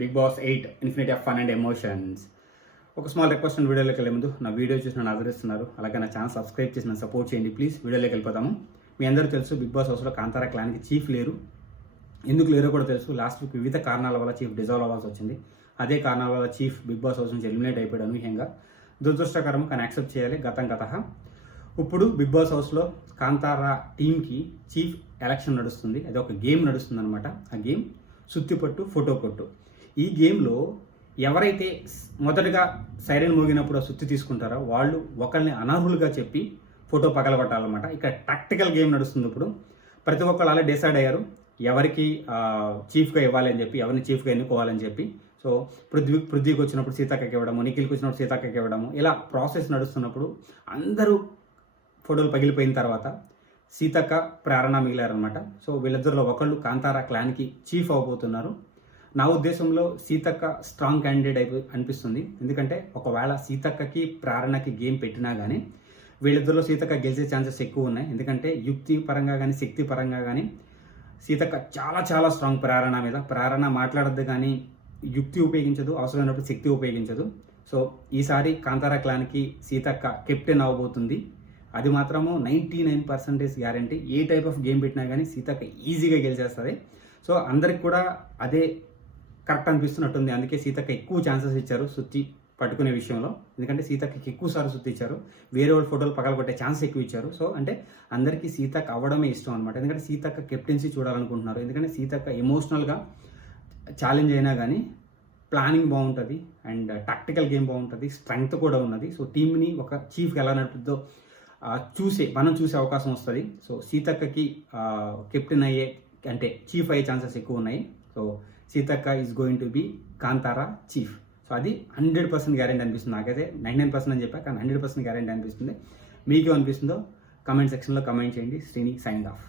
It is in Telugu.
Big boss 8 infinity of fun and emotions. ఒక స్మాల్ రిక్వెస్ట్ అండ్ వీడియోలోకి వెళ్ళే ముందు నా వీడియో చూసి నన్ను ఆదరిస్తున్నారు, అలాగే నా ఛానల్ సబ్స్క్రైబ్ చేసి నన్ను సపోర్ట్ చేయండి ప్లీజ్. వీడియోలోకి వెళ్ళిపోతాము. మీ అందరూ తెలుసు బిగ్ బాస్ హౌస్లో కాంతారా క్లాన్కి చీఫ్ లేరు. ఎందుకు లేరో కూడా తెలుసు. లాస్ట్ వీక్ వివిధ కారణాల వల్ల చీఫ్ డిజాల్వ్ అవ్వాల్సి వచ్చింది. అదే కారణాల వల్ల చీఫ్ బిగ్ బాస్ హౌస్ నుంచి ఎలిమినేట్ అయిపోయాడు అనూహ్యంగా. దురదృష్టకరం, కానీ యాక్సెప్ట్ చేయాలి. గత ఇప్పుడు బిగ్ బాస్ హౌస్లో కాంతారా టీంకి చీఫ్ ఎలక్షన్ నడుస్తుంది. అది ఒక గేమ్ నడుస్తుంది అనమాట. ఆ గేమ్ సుత్తి పట్టు ఫోటో కొట్టు. ఈ గేమ్లో ఎవరైతే మొదటగా సైరన్ మోగినప్పుడు ఆ సుత్తి తీసుకుంటారో వాళ్ళు ఒకరిని అనర్హులుగా చెప్పి ఫోటో పగలగొట్టాలన్నమాట. ఇక్కడ టాక్టికల్ గేమ్ నడుస్తుంది. ఇప్పుడు ప్రతి ఒక్కరు అలా డిసైడ్ అయ్యారు ఎవరికి చీఫ్గా ఇవ్వాలి అని చెప్పి, ఎవరిని చీఫ్గా ఎన్నుకోవాలని చెప్పి. సో పృథ్వీకి వచ్చినప్పుడు సీతక్కకి ఇవ్వడము, నిఖిల్కి వచ్చినప్పుడు సీతక్కకి ఇవ్వడము, ఇలా ప్రాసెస్ నడుస్తున్నప్పుడు అందరూ ఫోటోలు పగిలిపోయిన తర్వాత సీతక్క, ప్రేరణ మిగిలారనమాట. సో వీళ్ళిద్దరిలో ఒకళ్ళు కాంతారా క్లాన్కి చీఫ్ అవబోతున్నారు. నా ఉద్దేశంలో సీతక్క స్ట్రాంగ్ క్యాండిడేట్ అనిపిస్తుంది. ఎందుకంటే ఒకవేళ సీతక్కకి ప్రేరణకి గేమ్ పెట్టినా కానీ వీళ్ళిద్దరిలో సీతక్క గెలిచే ఛాన్సెస్ ఎక్కువ ఉన్నాయి. ఎందుకంటే యుక్తి పరంగా కానీ శక్తి పరంగా కానీ సీతక్క చాలా చాలా స్ట్రాంగ్ ప్రేరణ మీద. ప్రేరణ మాట్లాడద్దు కానీ యుక్తి ఉపయోగించదు, అవసరమైనప్పుడు శక్తి ఉపయోగించదు. సో ఈసారి కాంతారా క్లాన్కి సీతక్క కెప్టెన్ అవ్వబోతుంది. అది మాత్రము 99% guarantee. A type of game పెట్టినా కానీ సీతక్క ఈజీగా గెలిచేస్తుంది. సో అందరికి కూడా అదే కరెక్ట్ అనిపిస్తున్నట్టుంది. అందుకే సీతక్క ఎక్కువ ఛాన్సెస్ ఇచ్చారు సుత్తి పట్టుకునే విషయంలో. ఎందుకంటే సీతక్కకి ఎక్కువసార్లు సుత్తి ఇచ్చారు, వేరే వాళ్ళ ఫోటోలు పగలగొట్టే ఛాన్స్ ఎక్కువ ఇచ్చారు. సో అంటే అందరికీ సీతక్క అవ్వడమే ఇష్టం అనమాట. ఎందుకంటే సీతక్క కెప్టెన్సీ చూడాలనుకుంటున్నారు. ఎందుకంటే సీతక్క ఎమోషనల్గా ఛాలెంజ్ అయినా కానీ ప్లానింగ్ బాగుంటుంది అండ్ టాక్టికల్ గేమ్ బాగుంటుంది, స్ట్రెంగ్త్ కూడా ఉన్నది. సో టీంని ఒక చీఫ్కి ఎలా నడుపుతుందో మనం చూసే అవకాశం వస్తుంది. సో సీతక్కకి కెప్టెన్ అయ్యే అంటే చీఫ్ అయ్యే ఛాన్సెస్ ఎక్కువ ఉన్నాయి. So Seethakka is going to be Kantara chief. So అది 100% గ్యారెంటీ అనిపిస్తుంది. నాకైతే 99% అని చెప్పా, కానీ 100% గ్యారెంటీ అనిపిస్తుంది. మీకు అనిపిస్తుందో కమెంట్ సెక్షన్లో కమెంట్ చేయండి. Srini signing off.